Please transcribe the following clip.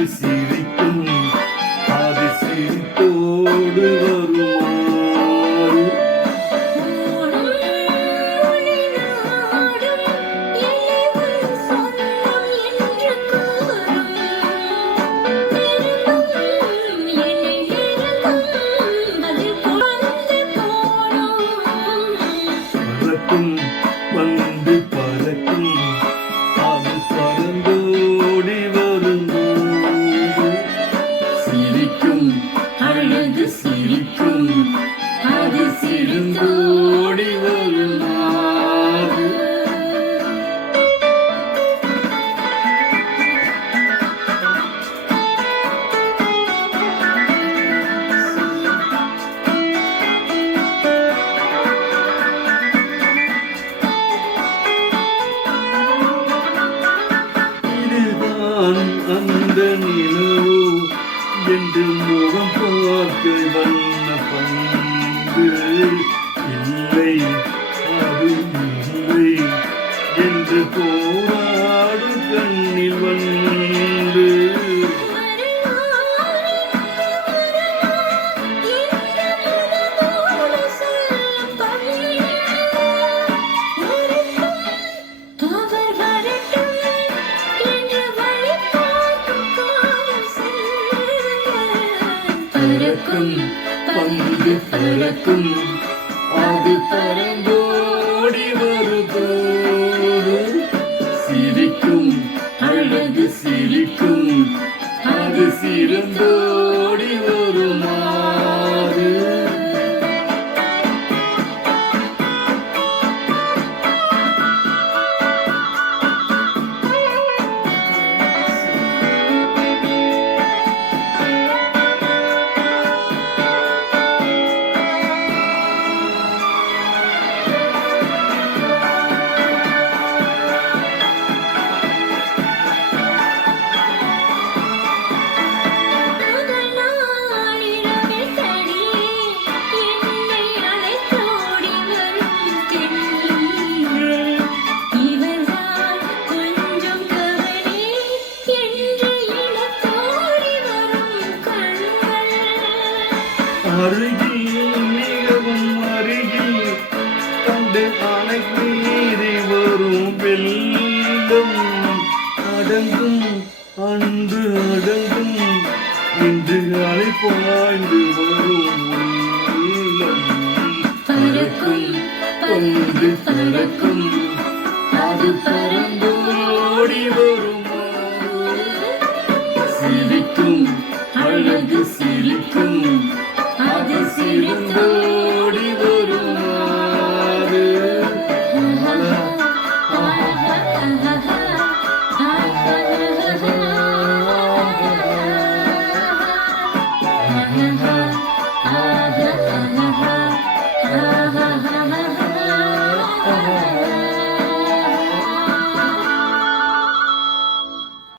அழகு சிரிக்கும் அது சிரித்தோடு வருமாறு பறக்கும் வந்து பறக்கும் அது பறந்தோடி வரும்போது சிரிக்கும் அழகு சிரிக்கும் அது சிரித்தோடி வருமாறு அந்த நிலவு என்று முகம் பார்க்க வண்ண பந்து இல்லை அது இல்லை என்று போராடு கண்ணில் வந்து பறக்கும் பந்து பறக்கும் அது பறந்தோடி வரும்போது சிரிக்கும் அழகு சிரிக்கும் அது சிறந்தோடி வருமாறு அருகில் மிகவும் அருகில் கண்டு அணை மீறி வரும் வெள்ளம் அடங்கும் அன்று அடங்கும் இன்று அலை பாய்ந்து வரும் உள்ளம் பறக்கும் பந்து பறக்கும் அது பறந்தோடி வரும் சிரிக்கும் அழகு சிரிக்கும் அது சிரித்தோ